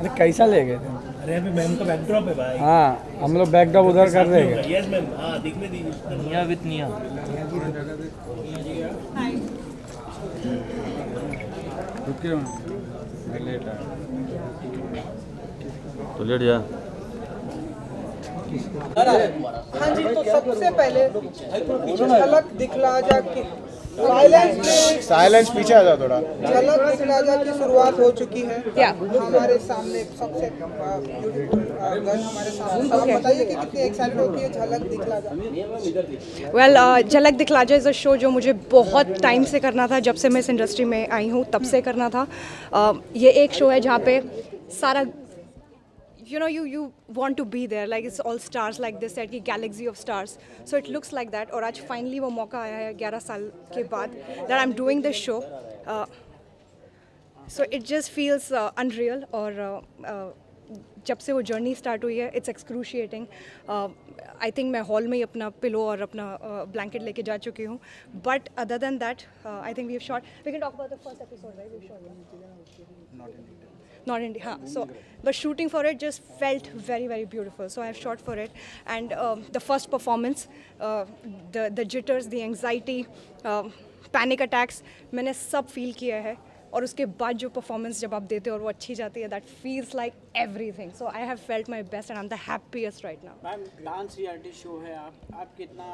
अरे कैसा ले गए थे? अरे अभी मैम का बैकड्रॉप है भाई। हाँ, हम लोग बैकड्रॉप उधर कर रहे हैं। यस मैम, हाँ दिखने दीजिए। निया विथ निया। तो लेट जा। हाँ जी, तो सबसे पहले झलक दिखला जा की साइलेंस पीछे आ जाओ थोड़ा। झलक दिखला जा की शुरुआत हो चुकी है। हमारे सामने सबसे ब्यूटीफुल गर्ल हमारे सामने। तो आप बताइए कि कितनी एक्साइटेड होती है झलक दिखला जा। वेल झलक दिखलाजा इज़ अ शो जो मुझे बहुत टाइम से करना था, जब से मैं इस इंडस्ट्री में आई हूँ तब से करना था। ये एक शो है जहाँ पे सारा you want to be there, like it's all stars like this set की galaxy of stars, so it looks like that। और आज finally वो मौका आया है 11 साल के बाद that I'm doing this show, so it just feels unreal। और जब से वो जर्नी स्टार्ट हुई है इट्स एक्सक्रूशिएटिंग। आई थिंक मैं हॉल में ही अपना पिलो और अपना ब्लैंकेट लेके जा चुकी हूँ, but other than that I think we have shot, we can talk about the first episode, right? We shot not in India, so but shooting for it just felt very very beautiful, so I have shot for it, and the first performance, the jitters, the anxiety, panic attacks, मैंने सब feel किया है। और उसके बाद जो performance जब आप देते हो और वो अच्छी जाती है, that feels like everything, so I have felt my best and I am the happiest right now. Ma'am, dance reality show है, आप कितना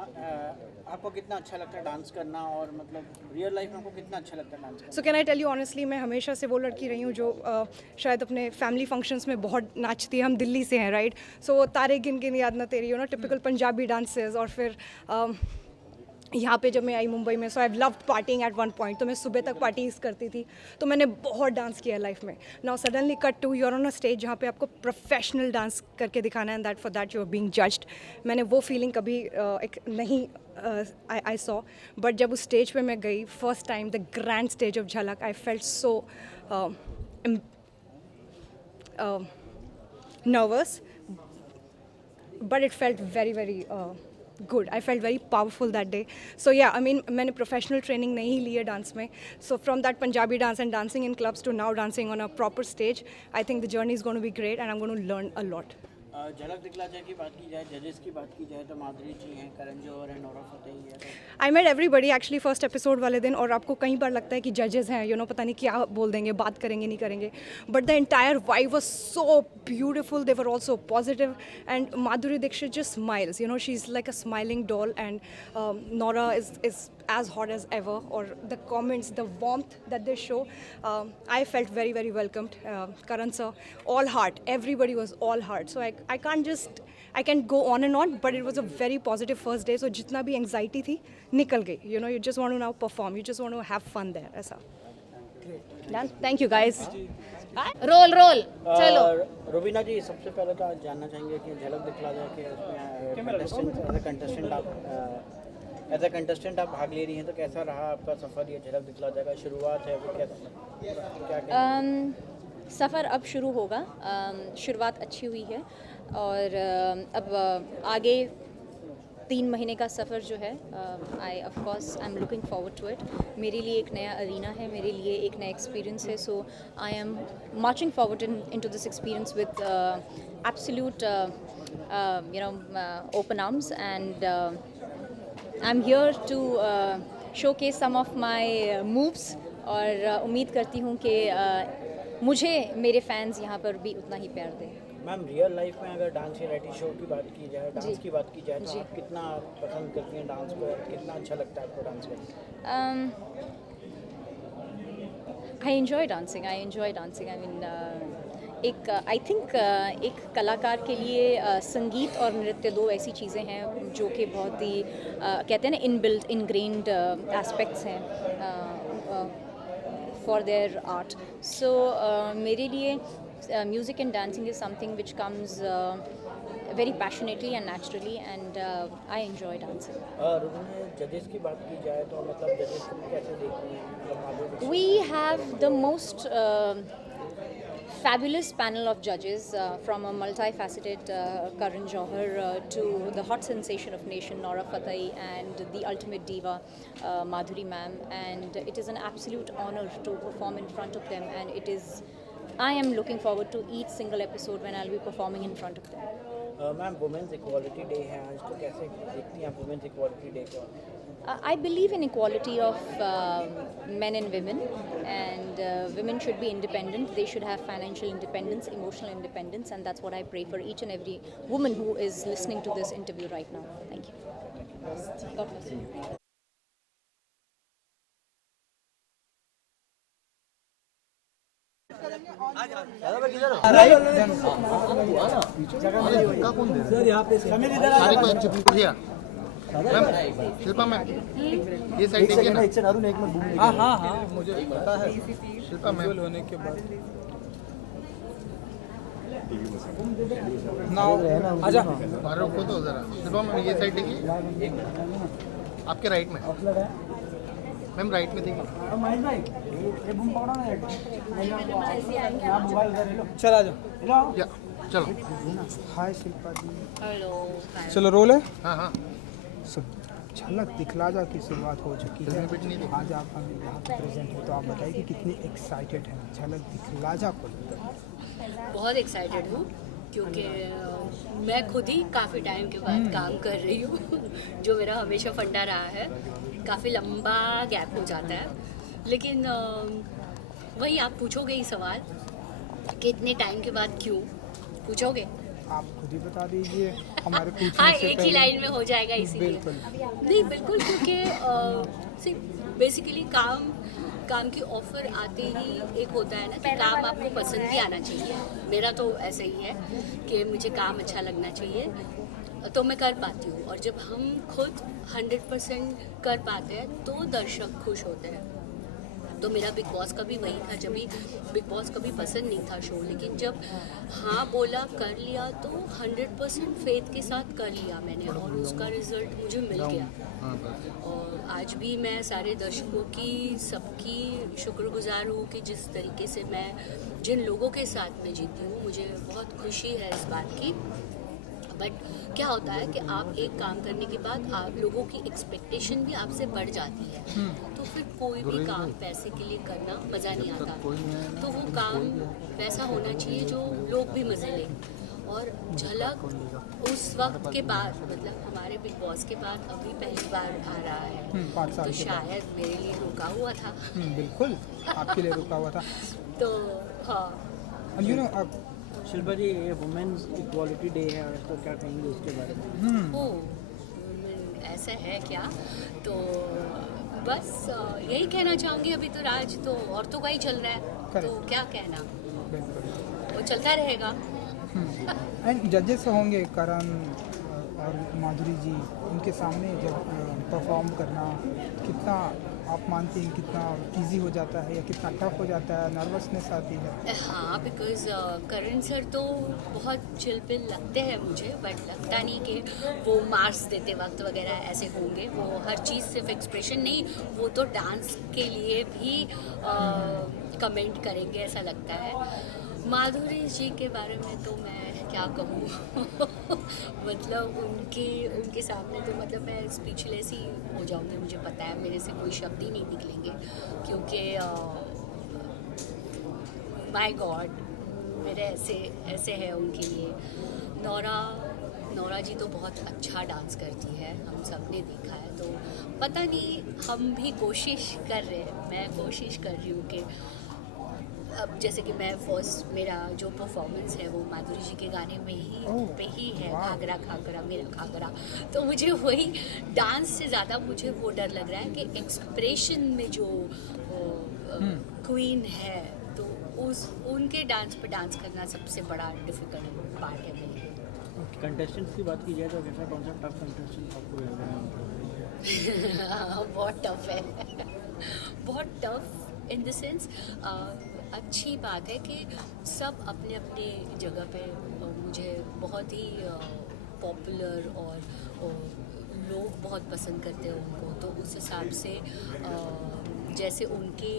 आपको कितना अच्छा लगता है डांस करना, और मतलब रियल लाइफ में आपको कितना अच्छा लगता है डांस करना? So can I tell you honestly, मैं हमेशा से वो लड़की रही हूँ जो शायद अपने फैमिली फंक्शंस में बहुत नाचती है। हम दिल्ली से हैं, राइट? सो तारे गिन गिन याद ना तेरी, टिपिकल पंजाबी डांसेस। और फिर यहाँ पे जब मैं आई मुंबई में, so I loved partying at one point, तो मैं सुबह तक पार्टीज करती थी, तो मैंने बहुत डांस किया लाइफ में। Now suddenly cut to you're on a stage जहाँ पे आपको प्रोफेशनल डांस करके दिखाना है, and that for that you are being judged. मैंने वो फीलिंग कभी एक नहीं आई सॉ, बट जब उस स्टेज पे मैं गई first time, the grand stage of Jhalak, I felt so nervous, but it felt very very good. I felt very powerful that day. So yeah, I mean, मैंने professional training नहीं ली है dance में, so from that Punjabi dance and dancing in clubs to now dancing on a proper stage, I think the journey is going to be great and I'm going to learn a lot। झलक दिखला जाए की बात की जाए, जजेस की बात की जाए, तो माधुरी जी हैं, करण जौहर है, नोरा फतेही है। I met everybody actually first episode वाले दिन, और आपको कई बार लगता है कि जजेस हैं, पता नहीं क्या बोल देंगे, बात करेंगे नहीं करेंगे, but the entire vibe was so beautiful, they were also positive, and Madhuri Dixit just smiles, she is like a smiling doll, and Nora is as hot as ever, or the comments, the warmth that they show, I felt very very welcomed। Karan sir, all heart, everybody was all heart, so I can't go on and on, but it was a very positive first day, so जितना भी anxiety थी निकल गई, you just want to now perform, you just want to have fun there, ऐसा। Done? Thank you guys। Role चलो। रुबीना जी, सबसे पहले तो आज जानना चाहेंगे कि झलक दिखला जाए कि एज अ कंटेस्टेंट आप भाग ले रही हैं, तो कैसा रहा आपका सफ़र? ये झलक दिखला जाएगा शुरुआत है, वो क्या सफ़र अब शुरू होगा। शुरुआत अच्छी हुई है, और अब आगे 3 महीने का सफ़र जो है, I of course I am looking forward to it. मेरे लिए एक नया अरीना है, मेरे लिए एक नया एक्सपीरियंस है, so I am marching forward into this experience with absolute open arms, and I am here to showcase some of my moves, और उम्मीद करती हूँ कि मुझे मेरे फैंस यहाँ पर भी उतना ही प्यार दें। मैम, रियल लाइफ में अगर डांस रियलिटी शो की बात की जाए, डांस की बात की जाए, तो आप कितना पसंद करती हैं डांस को, और कितना अच्छा लगता है आपको डांस करना? I enjoy dancing, I mean I think एक कलाकार के लिए संगीत और नृत्य 2 ऐसी चीज़ें हैं जो कि बहुत ही कहते हैं ना, इनबिल्ट इनग्रेन्ड एस्पेक्ट्स हैं फॉर देयर आर्ट। सो मेरे लिए music and dancing is something which comes very passionately and naturally, and I enjoy dancing। जजेस की बात की जाए तो मतलब जजेस को कैसे देखती हैं? We have the most fabulous panel of judges, from a multifaceted Karan Jauhar to the hot sensation of nation Nora Fatahi, and the ultimate diva Madhuri ma'am, and it is an absolute honor to perform in front of them, and it is I am looking forward to each single episode when I'll be performing in front of them. Ma'am women's equality day है आज, तो कैसे देखती हैं आप women's equality day को? I believe in equality of men and women, and women should be independent. They should have financial independence, emotional independence, and that's what I pray for each and every woman who is listening to this interview right now. Thank you. God bless you. Shilpa ma'am ये side देखिए ना। हाँ मुझे पता है। Shilpa ma'am होने के बाद ना आजा बाहर रुको तो जरा। शिल्पा मैम ये साइड देखिए, आपके राइट में मैम, राइट में देखिए। चला जाओ। या चलो। हाय शिल्पा जी। Hello. चलो रोल है। हाँ हाँ झलक दिखला जा की शुरुआत हो चुकी है। फिल्म पिट नहीं देखी। आज आप हमें यहाँ पे प्रेजेंट हो, तो आप बताइए कि कितनी एक्साइटेड हैं झलक दिखला जा को लेकर? बहुत एक्साइटेड हूँ क्योंकि मैं खुद ही काफ़ी टाइम के बाद काम कर रही हूँ जो मेरा हमेशा फंडा रहा है। काफ़ी लंबा गैप हो जाता है, लेकिन वही आप पूछोगे ही सवाल कि इतने टाइम के बाद क्यों पूछोगे? आप खुद ही बता दीजिए हमारे पूछने हाँ, से एक ही लाइन में हो जाएगा इसीलिए। नहीं बिल्कुल, क्योंकि बेसिकली काम की ऑफर आते ही एक होता है ना कि काम आपको पसंद भी आना चाहिए। मेरा तो ऐसा ही है कि मुझे काम अच्छा लगना चाहिए तो मैं कर पाती हूँ, और जब हम खुद 100% कर पाते हैं तो दर्शक खुश होते हैं। तो मेरा बिग बॉस का भी वही था, जब भी बिग बॉस कभी पसंद नहीं था शो, लेकिन जब हाँ बोला कर लिया तो 100% फेथ के साथ कर लिया मैंने, और उसका रिजल्ट मुझे मिल गया। और आज भी मैं सारे दर्शकों की सबकी शुक्रगुजार हूँ कि जिस तरीके से मैं जिन लोगों के साथ में जीती हूँ, मुझे बहुत खुशी है इस बात की। बट क्या होता है कि आप एक काम करने के बाद आप लोगों की एक्सपेक्टेशन भी आपसे बढ़ जाती है, तो फिर कोई भी काम पैसे के लिए करना मज़ा नहीं आता। तो वो काम वैसा होना चाहिए जो लोग भी मज़े लें। और झलक उस वक्त के बाद, मतलब हमारे बिग बॉस के बाद अभी पहली बार आ रहा है, 5 साल तो शायद मेरे लिए रुका हुआ था। बिल्कुल आपके लिए रुका हुआ था। तो हाँ, यू नो शिल्पा जी, ये वुमेन्स इक्वालिटी डे है आज, तो क्या कहेंगे उसके बारे में? ऐसा है क्या? तो बस यही कहना चाहूँगी। अभी तो राज तो औरतों का ही चल रहा है, तो क्या कहना, वो चलता रहेगा। एंड जजेस होंगे करण और माधुरी जी, उनके सामने जब परफॉर्म करना कितना आप मानती हैं, कितना इजी हो जाता है या कितना टफ हो जाता है, नर्वसनेस आती है? हाँ, बिकॉज करण सर तो बहुत चिलपिल लगते हैं मुझे, बट लगता नहीं कि वो मार्क्स देते वक्त वगैरह ऐसे होंगे। वो हर चीज़ सिर्फ एक्सप्रेशन नहीं, वो तो डांस के लिए भी कमेंट करेंगे ऐसा लगता है। माधुरी जी के बारे में तो मैं क्या कहूँ मतलब उनके सामने तो मतलब मैं स्पीचलेस ही हो जाऊँगी। मुझे पता है मेरे से कोई शब्द ही नहीं निकलेंगे, क्योंकि माय गॉड मेरे ऐसे है उनके लिए। नौरा जी तो बहुत अच्छा डांस करती है, हम सब ने देखा है। तो पता नहीं, हम भी कोशिश कर रहे हैं, मैं कोशिश कर रही हूँ कि अब जैसे कि मैं फर्स्ट मेरा जो परफॉर्मेंस है वो माधुरी जी के गाने में पे ही है, घाघरा घाघरा मेरा घाघरा। तो मुझे वही डांस से ज़्यादा मुझे वो डर लग रहा है कि एक्सप्रेशन में जो क्वीन है, तो उनके डांस पे डांस करना सबसे बड़ा डिफिकल्ट पार्ट है मेरे लिए। कंटेस्टेंट्स की बात की जाए तो कैसा, कौन सा टफ कंटेस्टेंट आपको लग रहा है? बहुत टफ है बहुत टफ इन द सेंस। अच्छी बात है कि सब अपने अपने जगह पे मुझे बहुत ही पॉपुलर और लोग बहुत पसंद करते हैं उनको, तो उस हिसाब से जैसे उनके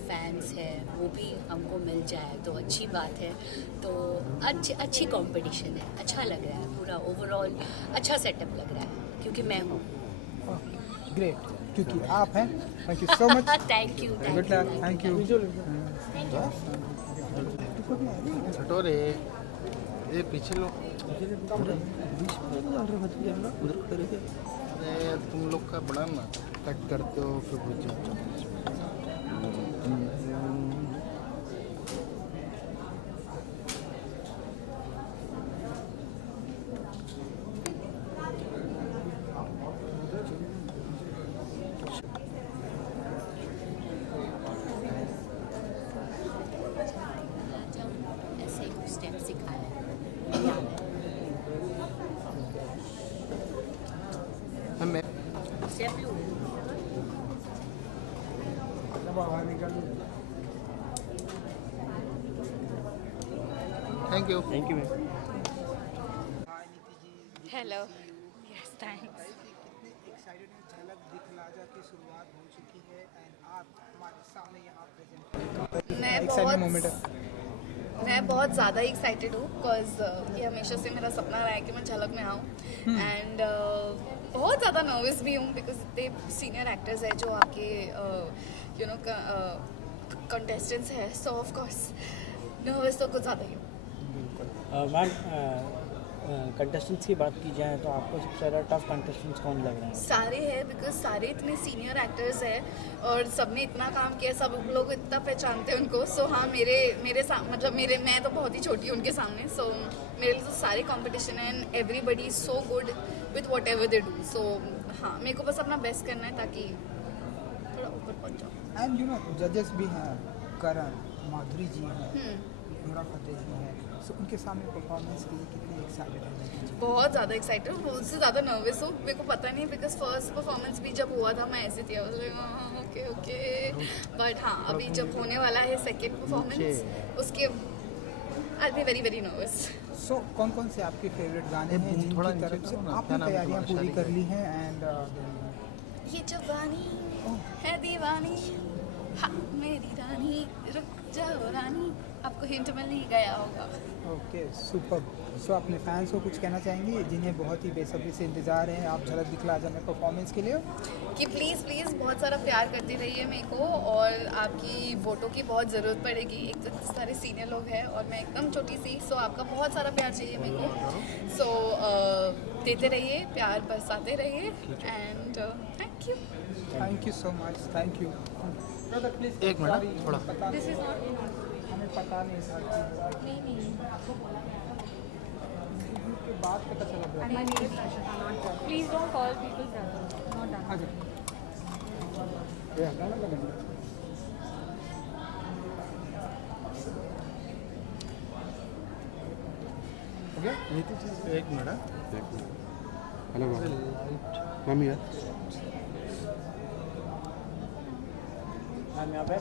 फैंस हैं वो भी हमको मिल जाए तो अच्छी बात है। तो अच्छी कंपटीशन है, अच्छा लग रहा है, पूरा ओवरऑल अच्छा सेटअप लग रहा है क्योंकि मैं हूँ। ग्रेट, क्योंकि आप हैं। Thank you so much. Thank you. Good luck. Thank you. छठो रे ये पीछे लो। अरे तुम लोग का बड़ा ना कट करते हो फिर भूल जाते हो। ऐसे कुछ स्टेप सिखाया मैं step low thank you. Hello yes thanks excited हैं, झलक दिखलाजा की शुरुआत हो चुकी है एंड आप हमारे सामने यहाँ प्रेजेंट मैं एक्साइटमेंट मोमेंट बहुत है। मैं बहुत ज़्यादा एक्साइटेड हूँ बिकॉज ये हमेशा से मेरा सपना रहा है कि मैं झलक में आऊँ एंड बहुत ज़्यादा नर्वस भी हूँ बिकॉज इतने सीनियर एक्टर्स हैं जो आपके यू नो कंटेस्टेंट्स हैं सो ऑफ कोर्स नर्वस तो कुछ ज़्यादा ही हूँ। मैम कंटेस्टेंट्स की बात की जाए तो आपको सबसे ज़्यादा टफ कंटेस्टेंट्स कौन लग रहे हैं? सारे हैं बिकॉज सारे इतने सीनियर एक्टर्स हैं और सबने इतना काम किया, सब लोग इतना पहचानते हैं उनको। सो हाँ मेरे मैं तो बहुत ही छोटी हूँ उनके सामने। सो मेरे लिए तो सारे कंपटीशन है and everybody is so good with whatever they do. So हाँ मेरे को बस अपना बेस्ट करना है ताकि थोड़ा ऊपर पहुँच जाऊँ। एंड यू नो जजेस भी हैं, करण, माधुरी जी हैं, नूरा फतेह जी हैं, सो उनके सामने परफॉर्मेंस के लिए कितनी एक्साइटेड हैं? बहुत ज़्यादा एक्साइटेड हूँ, उससे ज़्यादा नर्वस हूँ। मेरे को पता नहीं बिकॉज फर्स्ट परफॉर्मेंस भी जब हुआ था मैं ऐसे थी ओके ओके बट हाँ अभी जब होने वाला है सेकेंड परफॉर्मेंस उसके आई बी वेरी वेरी नर्वस। सो कौन कौन से आपके फेवरेट गाने हैं थोड़ा जिनकी तरफ नीचे से करो ना, आपने क्या नाम है तैयारियां तुम्हारा पूरी शादी कर का? ली हैं एंड ये जवानी है दीवानी हाँ मेरी रानी रुक जाओ रानी आपको हिंट मिल ही गया होगा। Okay super. सो अपने फैंस को कुछ कहना चाहेंगे जिन्हें बहुत ही बेसब्री से इंतज़ार है आप झलक दिखला जा में परफॉर्मेंस के लिए? कि प्लीज़ प्लीज़ बहुत सारा प्यार करते रहिए मेरे को और आपकी वोटों की बहुत ज़रूरत पड़ेगी। एक तो इतने सारे सीनियर लोग हैं और मैं एकदम छोटी सी। सो आपका बहुत सारा प्यार चाहिए मेरे को। सो देते रहिए, प्यार बरसाते रहिए and thank you so much. Thank you. एक मिनट थोड़ा पता हमें पता नहीं था के बाद पता चला। Please don't call people brother not done. हाँ जी एक मिनट हेलो मम्मी यार मैम यहाँ पे